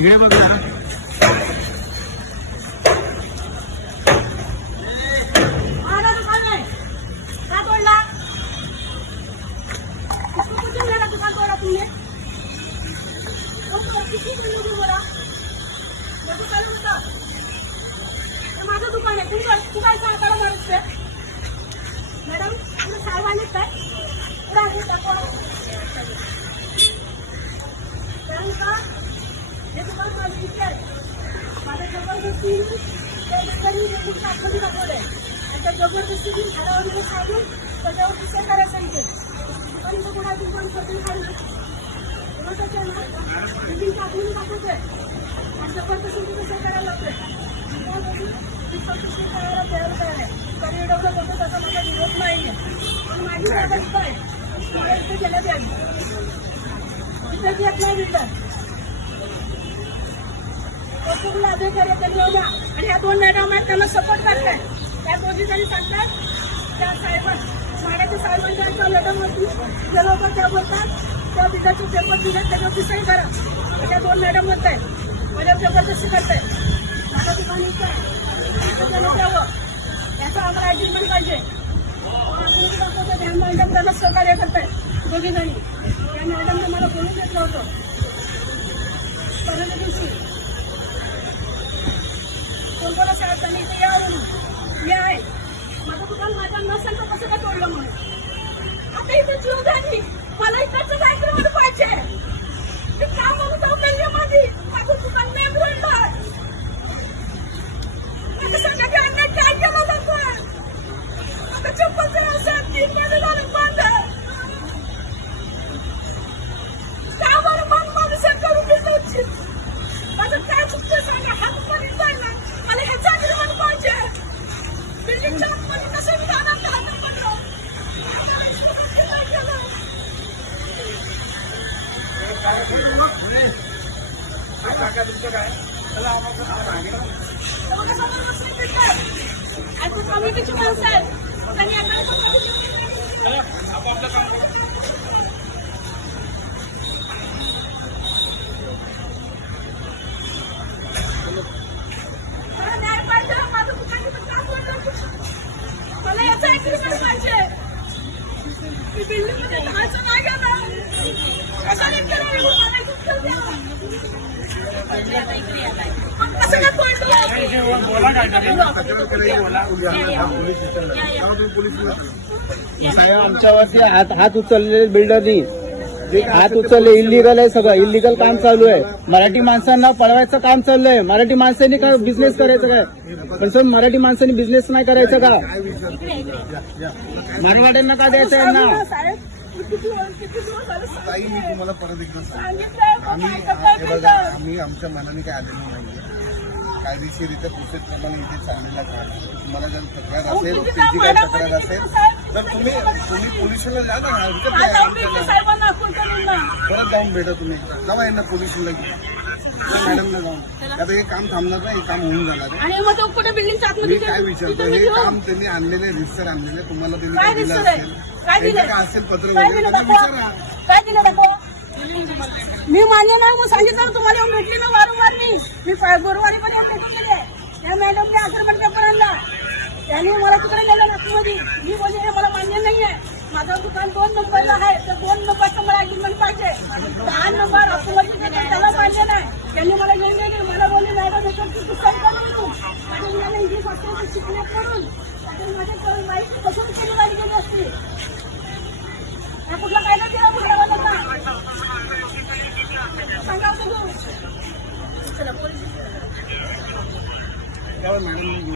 इकडे बघ जरा. माझं दुकान आहे. तू काय सांगता माणूस मॅडम तुम्ही साहेब आलेत काय कारण का हे दुकान माझं किती आहे. माझ्या जबरदस्ती आतमध्ये दाखवलंय आणि त्या जबरदस्ती झाडावर सांगून त्याच्यावर विषय करायला सांगते. पण तो कोणाची पण स्वतः काढू बिल्डिंग आतमध्ये दाखवतोय आणि जबरदस्ती विषय करायला लागतोय. करायला तयार आहे तरी एवढं होतं तसा माझा विरोध नाही पण माझी जागा इथं आहे. मला इथे गेल्या द्यावी इथे येत नाही बिल्डर वस्तूला अधिकारी त्यांनी लावल्या आणि ह्या दोन मॅडम आहेत त्यांना सपोर्ट करताय. त्या दोघी जणी सांगतात त्या साहेबां माड्याच्या साहेबांच्या मॅडमवरती जे लोक त्या बोलतात त्या बिल्डरचे पेपर दिले त्याच्यावरती सही करा. त्या दोन मॅडम म्हणत आहेत माझ्या जबरदस्ती करताय. माझं दुकान इथं आहे द्यावं याचा आम्हाला अग्रीमेंट पाहिजे. त्यांना सहकार्य करताय दोघी जणी. या मॅडमने मला बोलून घेतलं होतं पहिल्या दिवशी कोणकोणा साहेब त्यांनी इथे यावं मी आहे. माझं दुकान माझ्या नसेल तर कसं काय तोडलं म्हणून आता इथे जीव झाली मला इकडचं अग्रीमेंट पाहिजे. ते काम म्हणून जाऊ माझी माझं दुकान नाही बोलणार काय केलं जातं आता चप्पलचं असं 3 महिने झालं बंद का बरं मन माणूस करून घेतलं. माझं काय चुकतं सांगा हात पण जाईल ना मला ह्याचा अग्रीमेंट पाहिजे. बिल्डिंगच्या आतमध्ये कसं मी जाणार का हातात पडलं कमिटीची माणसं आहेत त्यांनी न्याय पाहिजे. माझं दुकानी पण काम करतो मला याचा अग्रीमेंट पाहिजे. मी बिल्डिंग मध्ये राहायचं नाही गेलं कशाने केलं मला दुःख द्या कसं काय पडलं साहेब आमच्यावरती हात उचलले बिल्डरनी हात उचलले. इलिगल आहे सगळं इलिगल काम चालू आहे. मराठी माणसांना पळवायचं काम चाललंय. मराठी माणसांनी काय बिझनेस करायचं काय पण सर मराठी माणसांनी बिझनेस नाही करायचं का. मारवाड्यांना का द्यायचं आहे ना. ताई मी तुम्हाला परत एकदा सांगतो आम्ही आमच्या मनाने काय आलेलो नाहीये. कायदेशीरित्या प्रोसेस प्रमाणे इथे चाललेला आहे. तुम्हाला जर तक्रार असेल तुमची काय तक्रार असेल तर तुम्ही पोलिसांना जा ना. हरकत नाही परत जाऊन भेटा तुम्ही जावा यांना पोलिसांना मॅडमला जाऊन आता हे काम थांबणार नाही. हे काम होऊन जाणार. मी काय विचारतो हे काम त्यांनी आणलेले रिसर आणलेले तुम्हाला त्यांनी दिलं असेल काय असेल पत्र वगैरे विचारा काय दिलं मी मान्य नाही मग सांगितलं तुम्हाला येऊन भेटली ना वारंवार मी गुरुवारी पण येऊन भेटलेली त्या मॅडमने अग्रीमेंट पेपर आणला त्यांनी मला तिकडे नेलं नागपूरमध्ये. मी बोलले हे मला मान्य नाही आहे. माझं दुकान 2 नंबरला आहे तर 2 नंबरचं मला अग्रीमेंट पाहिजे. 10 नंबर अकोलाची त्याला पाहिजे नाही. त्यांनी मला घेऊन गेली मला बोलले मॅडम याच्यात सही करून माझ्या मुलाला इंग्लिश वाचण्याचं शिकण्यात करून माझ्या माहिती कसून केली वाली गेली असती कुठला काय नाही सांगा तुम्ही मॅडम